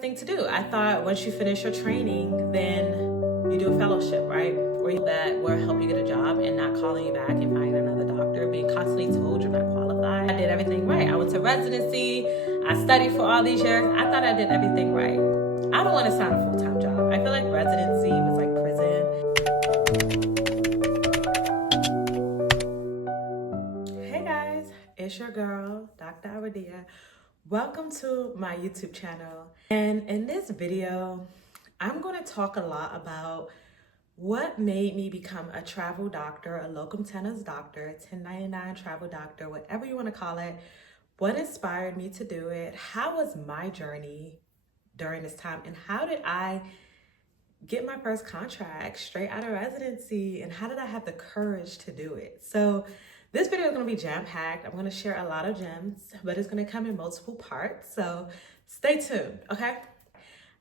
thing to do. I thought once you finish your training, then you do a fellowship, right? Or that will help you get a job and not calling you back and finding another doctor, being constantly told you're not qualified. I did everything right. I went to residency. I studied for all these years. I thought I did everything right. I don't want to sign a full-time job. I feel like residency was like prison. Hey guys, it's your girl, Dr. Awadia. Welcome to my YouTube channel. And in this video, I'm going to talk a lot about what made me become a travel doctor, a locum tenens doctor, 1099 travel doctor, whatever you want to call it. What inspired me to do it? How was my journey during this time? And how did I get my first contract straight out of residency? And how did I have the courage to do it? So this video is going to be jam-packed. I'm going to share a lot of gems, but it's going to come in multiple parts. So stay tuned, okay?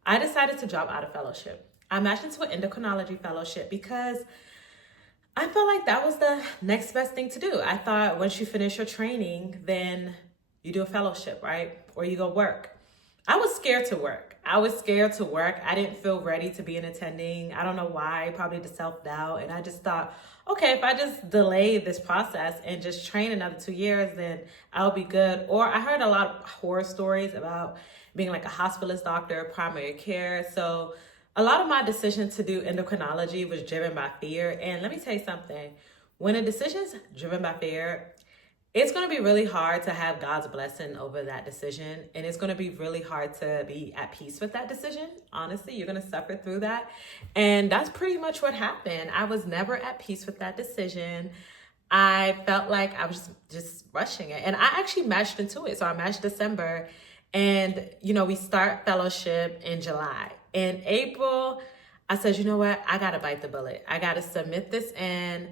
I decided to drop out of fellowship. I matched into an endocrinology fellowship because I felt like that was the next best thing to do. I thought once you finish your training, then you do a fellowship, right? Or you go work. I was scared to work. I didn't feel ready to be an attending. I don't know why, probably the self-doubt. And I just thought, okay, if I just delay this process and just train another 2 years, then I'll be good. Or I heard a lot of horror stories about being like a hospitalist doctor, primary care. So a lot of my decision to do endocrinology was driven by fear. And let me tell you something, when a decision's driven by fear, it's going to be really hard to have God's blessing over that decision. And it's going to be really hard to be at peace with that decision. Honestly, you're going to suffer through that. And that's pretty much what happened. I was never at peace with that decision. I felt like I was just rushing it. And I actually matched into it. So I matched December. And, we start fellowship in July. In April, I said, you know what? I got to bite the bullet. I got to submit this in.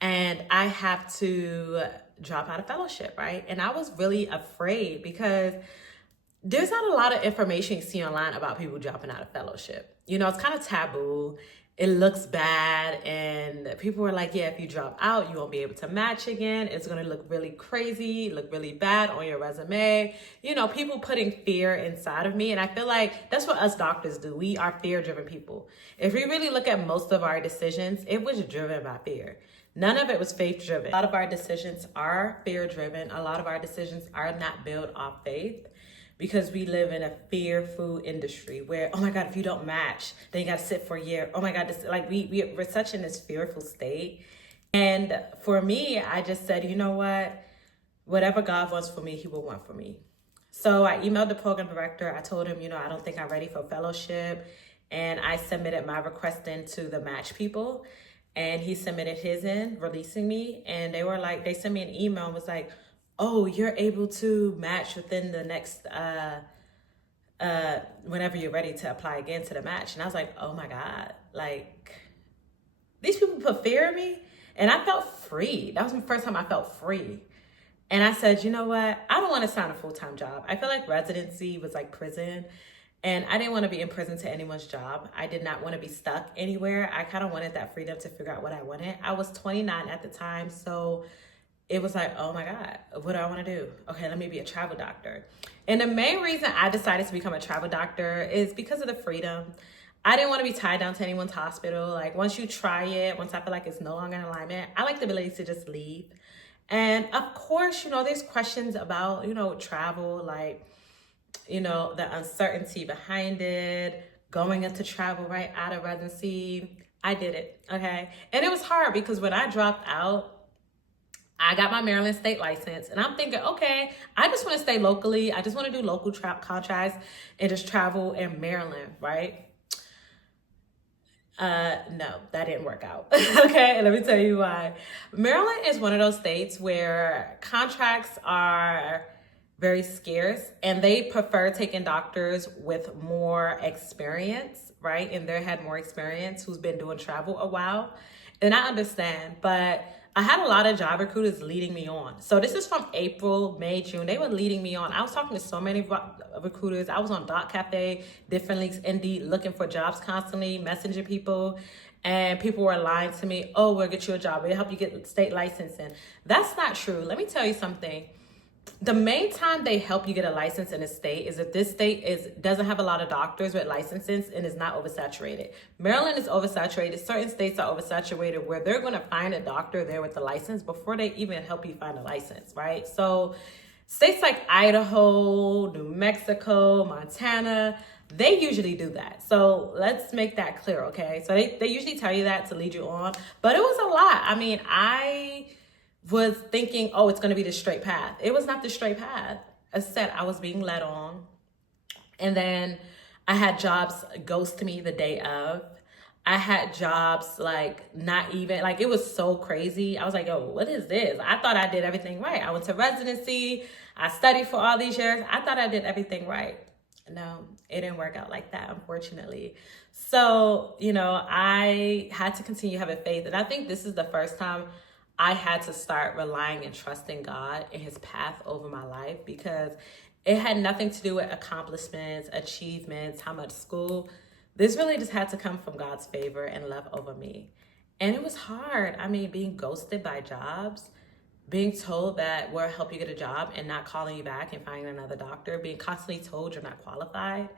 And I have to drop out of fellowship, right? And I was really afraid because there's not a lot of information you see online about people dropping out of fellowship. It's kind of taboo. It looks bad. And people were like, yeah, if you drop out, you won't be able to match again. It's going to look really crazy, look really bad on your resume. People putting fear inside of me. And I feel like that's what us doctors do. We are fear-driven people. If we really look at most of our decisions, it was driven by fear. None of it was faith-driven. A lot of our decisions are fear-driven. A lot of our decisions are not built off faith because we live in a fearful industry where, oh my God, if you don't match, then you got to sit for a year. Oh my God, we're such in this fearful state. And for me, I just said, you know what? Whatever God wants for me, he will want for me. So I emailed the program director. I told him, I don't think I'm ready for fellowship. And I submitted my request into the match people. And he submitted his in, releasing me. And they were like, they sent me an email and was like, oh, you're able to match within the next, whenever you're ready to apply again to the match. And I was like, oh my God, like these people put fear in me. And I felt free. That was the first time I felt free. And I said, you know what? I don't want to sign a full-time job. I feel like residency was like prison. And I didn't want to be in prison to anyone's job. I did not want to be stuck anywhere. I kind of wanted that freedom to figure out what I wanted. I was 29 at the time. So it was like, oh my God, what do I want to do? Okay, let me be a travel doctor. And the main reason I decided to become a travel doctor is because of the freedom. I didn't want to be tied down to anyone's hospital. Like once you try it, once I feel like it's no longer in alignment, I like the ability to just leave. And of course, there's questions about, travel, like, the uncertainty behind it, going into travel right out of residency. I did it, okay? And it was hard because when I dropped out, I got my Maryland state license and I'm thinking, okay, I just want to stay locally. I just want to do local contracts and just travel in Maryland, right? No, that didn't work out. Okay, and let me tell you why. Maryland is one of those states where contracts are very scarce and they prefer taking doctors with more experience, right? And they had more experience who's been doing travel a while. And I understand, but I had a lot of job recruiters leading me on. So this is from April, May, June. They were leading me on. I was talking to so many recruiters. I was on Doc Cafe, different links, Indeed, looking for jobs constantly, messaging people. And people were lying to me, oh, we'll get you a job. We'll help you get state licensing. That's not true. Let me tell you something. the main time they help you get a license in a state is if this state doesn't have a lot of doctors with licenses and is not oversaturated. Maryland is oversaturated. Certain states are oversaturated where they're going to find a doctor there with the license before they even help you find a license, right? So states like Idaho, New Mexico, Montana, they usually do that. So let's make that clear, okay? So they usually tell you that to lead you on, but it was a lot. I mean, I was thinking, oh, it's going to be the straight path. It was not the straight path. As I said, I was being led on. And then I had jobs ghost me the day of. I had jobs like not even, like it was so crazy. I was like, yo, what is this? I thought I did everything right. I went to residency. I studied for all these years. I thought I did everything right. No, it didn't work out like that, unfortunately. So, I had to continue having faith. And I think this is the first time I had to start relying and trusting God and his path over my life, because it had nothing to do with accomplishments, achievements, how much school. This really just had to come from God's favor and love over me. And it was hard. I mean, being ghosted by jobs, being told that we'll help you get a job and not calling you back and finding another doctor, being constantly told you're not qualified,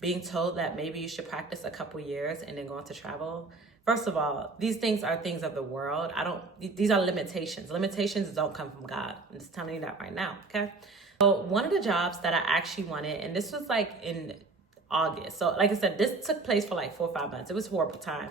being told that maybe you should practice a couple years and then go on to travel. First of all, these things are things of the world. These are limitations. Limitations don't come from God. I'm just telling you that right now, okay? So one of the jobs that I actually wanted, and this was like in August. So like I said, this took place for like 4 or 5 months. It was a horrible time.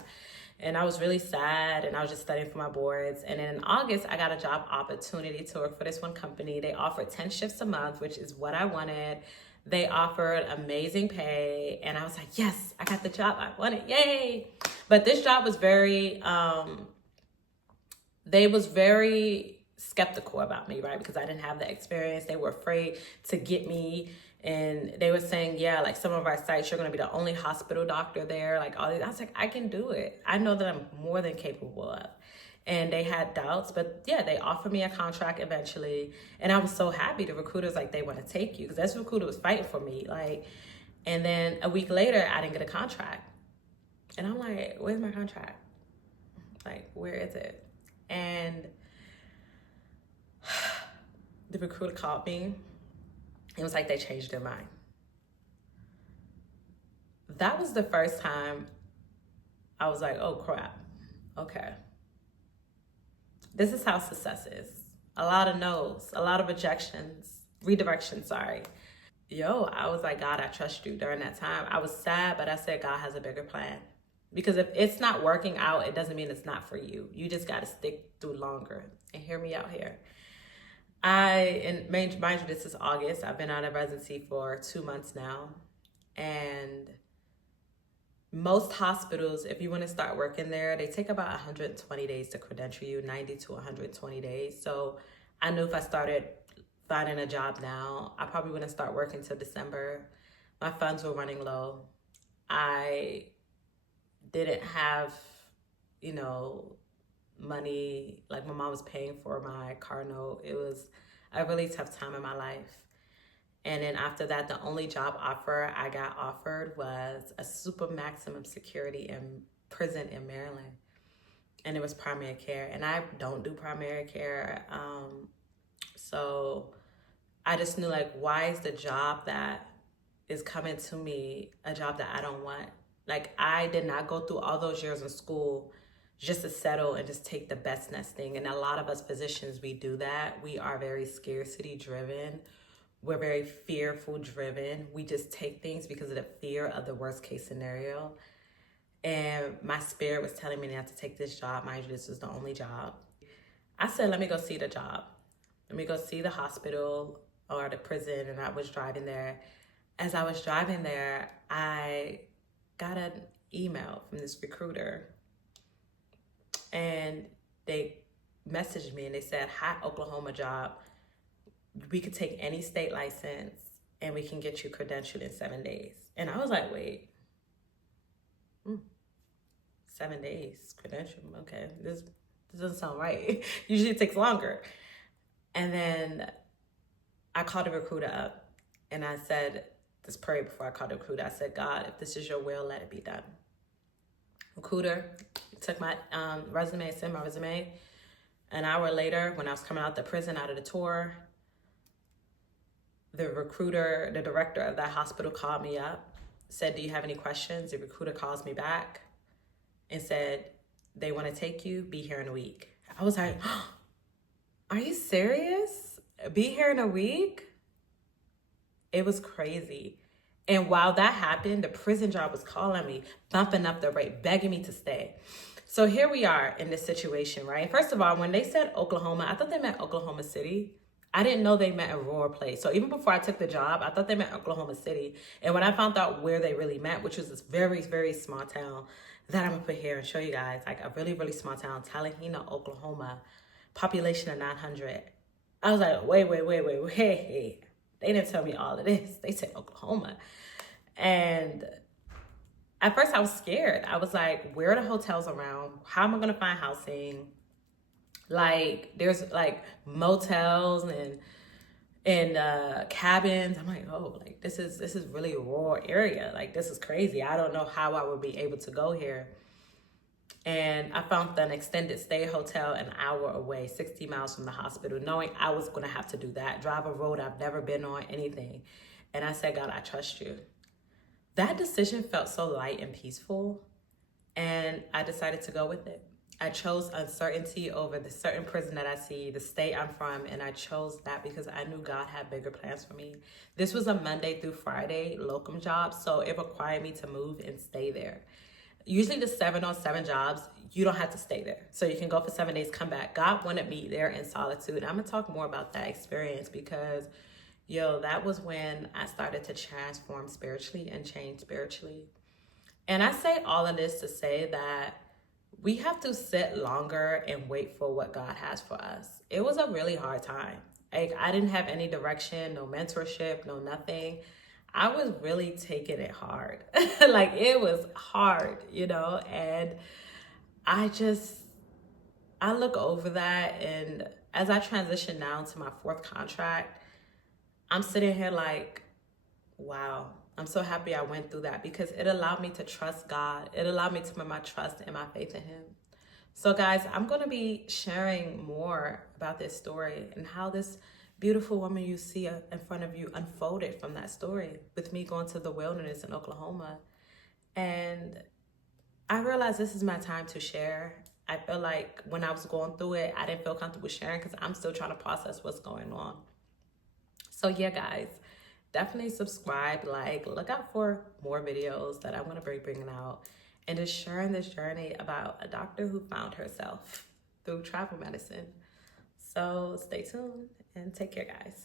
And I was really sad, and I was just studying for my boards. And then in August, I got a job opportunity to work for this one company. They offered 10 shifts a month, which is what I wanted. They offered amazing pay, and I was like, yes, I got the job I wanted, yay. But this job was very, they was very skeptical about me, right? Because I didn't have the experience. They were afraid to get me. And they were saying, yeah, like some of our sites, you're going to be the only hospital doctor there. Like all these, I was like, I can do it. I know that I'm more than capable of. And they had doubts, but yeah, they offered me a contract eventually. And I was so happy. The recruiter's like, they want to take you, because this recruiter was fighting for me. Like, and then a week later, I didn't get a contract. And I'm like, where's my contract? Like, where is it? And the recruiter called me. It was like they changed their mind. That was the first time I was like, oh crap, okay. This is how success is. A lot of no's, a lot of redirection, sorry. I was like, God, I trust you during that time. I was sad, but I said, God has a bigger plan. Because if it's not working out, it doesn't mean it's not for you. You just got to stick through longer. And hear me out here. Mind you, this is August. I've been out of residency for 2 months now. And most hospitals, if you want to start working there, they take about 120 days to credential you, 90 to 120 days. So I knew if I started finding a job now, I probably wouldn't start working till December. My funds were running low. I didn't have, money. Like my mom was paying for my car note. It was a really tough time in my life. And then after that, the only job offer I got offered was a super maximum security in prison in Maryland. And it was primary care. And I don't do primary care. So I just knew, like, why is the job that is coming to me a job that I don't want? Like, I did not go through all those years in school just to settle and just take the best nesting. And a lot of us physicians, we do that. We are very scarcity driven. We're very fearful driven. We just take things because of the fear of the worst case scenario. And my spirit was telling me not to take this job. Mind you, this was the only job. I said, let me go see the job. Let me go see the hospital or the prison. And I was driving there. As I was driving there, I got an email from this recruiter. And they messaged me and they said, hot Oklahoma job. We could take any state license and we can get you credentialed in 7 days. And I was like, wait, 7 days credential? Okay, this doesn't sound right. Usually it takes longer. And then I called the recruiter up and I said this prayer before I called the recruiter. I said, God, if this is your will, let it be done. Recruiter took my resume, sent my resume. An hour later, when I was coming out the prison, out of the tour, the recruiter, the director of that hospital called me up, said, "Do you have any questions?" The recruiter calls me back and said, "They want to take you, be here in a week." I was like, "Are you serious? Be here in a week?" It was crazy. And while that happened, the prison job was calling me, bumping up the rate, begging me to stay. So here we are in this situation, right? First of all, when they said Oklahoma, I thought they meant Oklahoma City. I didn't know they meant Aurora place. So even before I took the job, I thought they meant Oklahoma City. And when I found out where they really meant, which was this very, very small town that I'm gonna put here and show you guys, like a really, really small town, Talihina, Oklahoma, population of 900. I was like, wait. They didn't tell me all of this. They said Oklahoma. And at first I was scared. I was like, where are the hotels around? How am I gonna find housing? Like, there's like motels and cabins. I'm like, oh, like this is really a rural area. Like, this is crazy. I don't know how I would be able to go here. And I found an extended stay hotel an hour away, 60 miles from the hospital, knowing I was gonna have to do that, drive a road I've never been on, anything. And I said, "God, I trust you." That decision felt so light and peaceful, and I decided to go with it. I chose uncertainty over the certain prison that I see, the state I'm from, and I chose that because I knew God had bigger plans for me. This was a Monday through Friday locum job, so it required me to move and stay there. Usually the 7-on-7 jobs, you don't have to stay there. So you can go for 7 days, come back. God wanted me there in solitude. I'm gonna talk more about that experience because, that was when I started to transform spiritually and change spiritually. And I say all of this to say that we have to sit longer and wait for what God has for us. It was a really hard time. Like, I didn't have any direction, no mentorship, no nothing. I was really taking it hard. Like, it was hard, and I look over that, and as I transition now to my 4th contract, I'm sitting here like, wow, I'm so happy I went through that because it allowed me to trust God. It allowed me to put my trust and my faith in Him. So guys, I'm going to be sharing more about this story and how this beautiful woman you see in front of you unfolded from that story with me going to the wilderness in Oklahoma. And I realized this is my time to share. I feel like when I was going through it, I didn't feel comfortable sharing because I'm still trying to process what's going on. So yeah, guys, definitely subscribe, look out for more videos that I'm going to be bringing out and just sharing this journey about a doctor who found herself through travel medicine. So stay tuned and take care, guys.